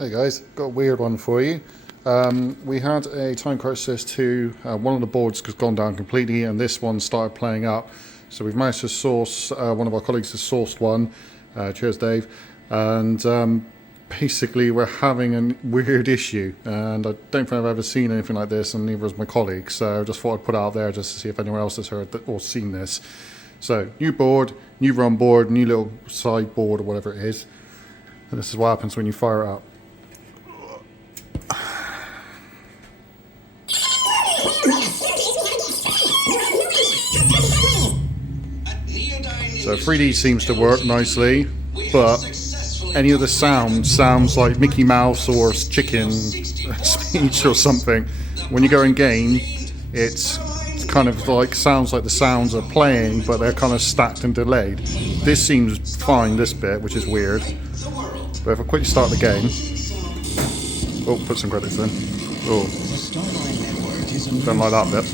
Hey guys, got a weird one for you. We had a time crisis to one of the boards has gone down completely, and this one started playing up. So we've managed to source, one of our colleagues has sourced one. Cheers, Dave. And basically, we're having a weird issue, and I don't think I've ever seen anything like this, and neither has my colleague. So I just thought I'd put it out there just to see if anyone else has heard or seen this. So new board, new run board, new little side board or whatever it is. And this is what happens when you fire it up. So 3D seems to work nicely, but any of the sounds like Mickey Mouse or chicken speech or something. When you go in game, it's kind of like sounds like the sounds are playing, but they're kind of stacked and delayed. This seems fine, this bit, which is weird. But if I quickly start the game, oh, put some credits in. Oh, don't like that bit.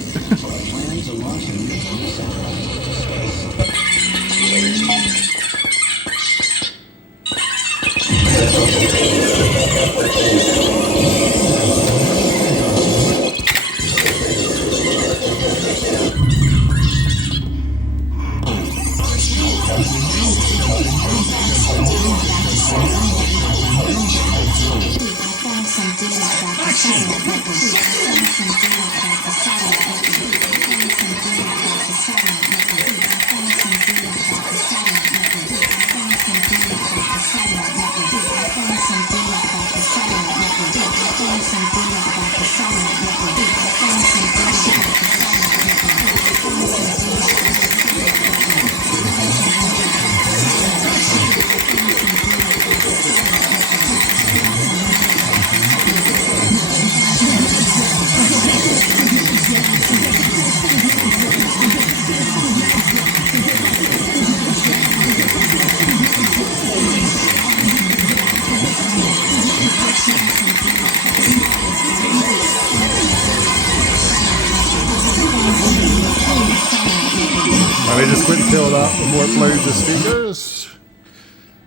Let me just quickly kill that before it blows the speakers.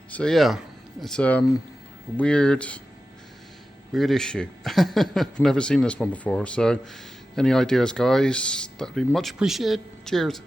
So yeah, it's a weird issue. I've never seen this one before, so any ideas guys, that'd be much appreciated. Cheers.